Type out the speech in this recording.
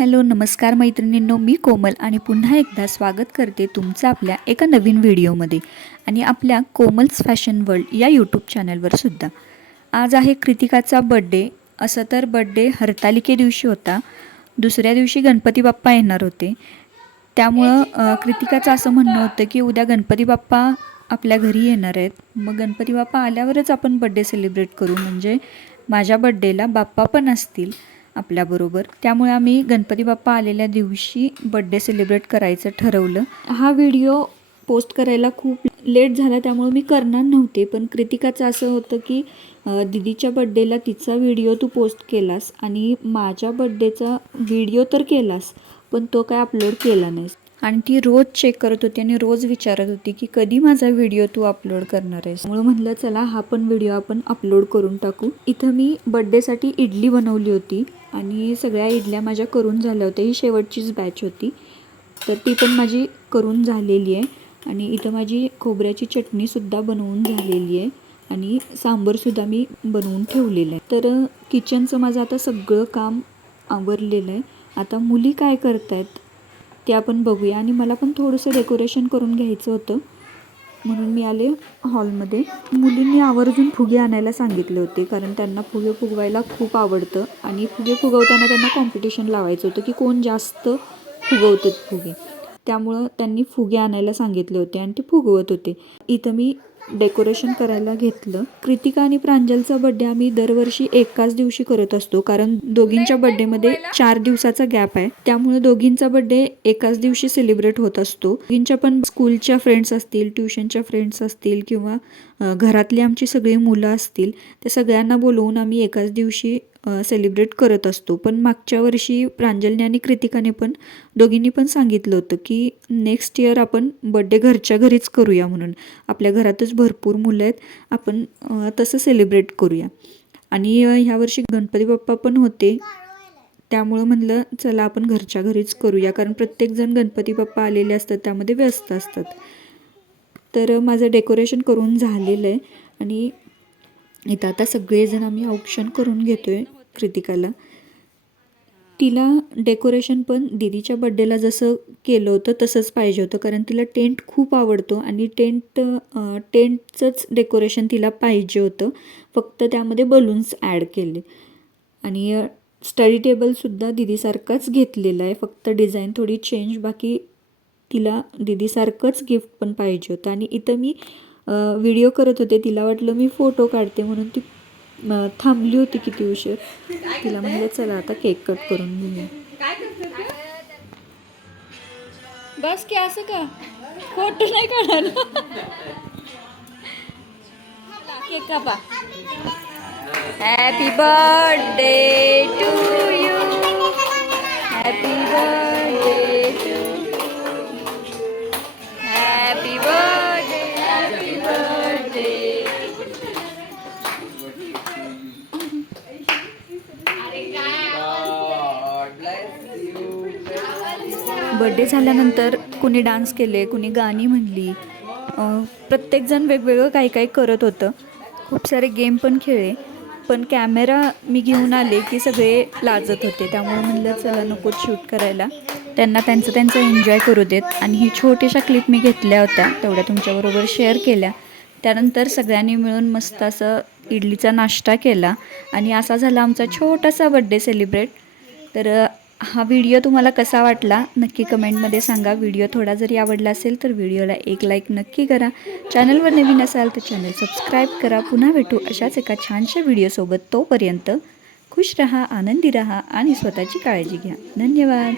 Hello नमस्कार मैत्रिणींनो मी कोमल आणि पुन्हा एकदा स्वागत करते तुमचं आपल्या एका नवीन व्हिडिओमध्ये आणि आपल्या कोमल्स फॅशन वर्ल्ड या यूट्यूब चॅनलवर सुद्धा. आज आहे कृतिकाचा बड्डे असं तर बड्डे हरतालिके दिवशी होता. दुसऱ्या दिवशी गणपती बाप्पा येणार होते. त्यामुळं कृतिकाचं असं म्हणणं होतं की उद्या गणपती बाप्पा आपल्या घरी येणार आहेत. मग गणपती बाप्पा आल्यावरच आपण बड्डे सेलिब्रेट करू. म्हणजे माझ्या बड्डेला बाप्पा पण असतील. आपल्याबरोबर. त्यामुळे आम्ही गणपती बाप्पा आलेल्या दिवशी बड्डे सेलिब्रेट करायचं ठरवलं. हा व्हिडिओ पोस्ट करायला खूप लेट झाला त्यामुळे मी करणार नव्हते. पण कृतिकाचं असं होतं की दिदीच्या बड्डेला तिचा व्हिडिओ तू पोस्ट केलास आणि माझ्या बड्डेचा व्हिडिओ तर केलास पण तो काय अपलोड केला नाहीस. आणि ती रोज चेक करत होती आणि रोज विचारत होती की कधी माझा व्हिडिओ तू अपलोड करणार आहेस. म्हणून म्हटलं चला हा पण व्हिडिओ आपण अपलोड करून टाकू. इथं मी बड्डेसाठी इडली बनवली होती. आणि सगळ्या इडल्या माझ्या करून झाल्या होत्या. ही शेवटचीच बॅच होती. तर ती पण माझी करून झालेली आहे. आणि इथं माझी खोबऱ्याची चटणीसुद्धा बनवून झालेली आहे. आणि सांबरसुद्धा मी बनवून ठेवलेलं आहे. तर किचनचं माझं आता सगळं काम आवरलेलं आहे. आता मुली काय करत आहेत ते आपण बघूया. आणि मला पण थोडंसं डेकोरेशन करून घ्यायचं होतं. म्हणून मी आले हॉलमध्ये. मुलींनी आवर्जून फुगे आणायला सांगितले होते कारण त्यांना फुगे फुगवायला खूप आवडतं. आणि फुगे फुगवताना त्यांना कॉम्पिटिशन लावायचं होतं की कोण जास्त फुगवतं फुगे. त्यामुळं त्यांनी फुगे आणायला सांगितले होते आणि ते फुगवत होते. इथं मी डेकोरेशन करायला घेतलं. कृतिका आणि प्रांजलचा बड्डे आम्ही दरवर्षी एकाच दिवशी करत असतो कारण दोघींच्या बड्डेमध्ये चार दिवसाचा गॅप आहे. त्यामुळे दोघींचा बड्डे एकाच दिवशी सेलिब्रेट होत असतो. दोघींच्या पण स्कूलच्या फ्रेंड्स असतील ट्युशनच्या फ्रेंड्स असतील किंवा घरातली आमची सगळी मुलं असतील त्या सगळ्यांना बोलवून आम्ही एकाच दिवशी सेलिब्रेट करत असतो. पण मागच्या वर्षी प्रांजलने आणि कृतिकाने पण दोघींनी पण सांगितलं होतं की नेक्स्ट इयर आपण बड्डे घरच्या घरीच करूया म्हणून. आपल्या घरातच भरपूर मुलं आहेत. आपण तसं सेलिब्रेट करूया. आणि ह्यावर्षी ह्या वर्षी गणपती बाप्पा पण होते. त्यामुळं म्हणलं चला आपण घरच्या घरीच करूया. कारण प्रत्येकजण गणपती बाप्पा आलेले असतात. त्यामध्ये व्यस्त असतात. तर माझं डेकोरेशन करून झालेलं आहे. आणि इथं आता सगळेजण आम्ही औक्षण करून घेतो आहे कृतिकाला. तिला डेकोरेशन पण दिदीच्या बड्डेला जसं केलं होतं तसंच पाहिजे होतं कारण तिला टेंट खूप आवडतो आणि टेंट टेंटचंच डेकोरेशन तिला पाहिजे होतं. फक्त त्यामध्ये बलून्स ॲड केले. आणि स्टडी टेबलसुद्धा दिदीसारखाच घेतलेला आहे. फक्त डिझाईन थोडी चेंज बाकी तिला दिदीसारखंच गिफ्ट पण पाहिजे होतं. आणि इथं मी व्हिडिओ करत होते. तिला वाटलं मी फोटो काढते म्हणून ती थांबली होती किती उशीर. तिला म्हणलं चला आता केक कट करून घेऊया. बस की असं का? फोटो नाही काढायला केक कापा. Happy birthday to you happy birthday to birthday झाल्यानंतर कुणी डान्स केले कुणी गाणी म्हणली. प्रत्येकजण वेगवेगळं काही काही करत होतं. खूप सारे गेम पण खेळले. पण कॅमेरा मी घेऊन आले की सगळे लाजत होते. त्यामुळे म्हणलं चला नको शूट करायला. त्यांना त्यांचं त्यांचं एन्जॉय करू देत. आणि ही छोट्याशा क्लिप मी घेतल्या होत्या तेवढ्या तुमच्याबरोबर शेअर केल्या. त्यानंतर सगळ्यांनी मिळून मस्त असं इडलीचा नाश्ता केला. आणि असा झाला आमचा छोटासा बड्डे सेलिब्रेट तर हा व्हिडिओ तुम्हाला कसा वाटला? नक्की कमेंटमध्ये सांगा. व्हिडिओ थोडा जरी आवडला असेल तर व्हिडिओला एक लाईक नक्की करा. चॅनलवर नवीन असाल तर चॅनल सबस्क्राईब करा. पुन्हा भेटू अशाच एका छानशा व्हिडिओसोबत तोपर्यंत खुश रहा आनंदी रहा आणि स्वतःची काळजी घ्या. धन्यवाद.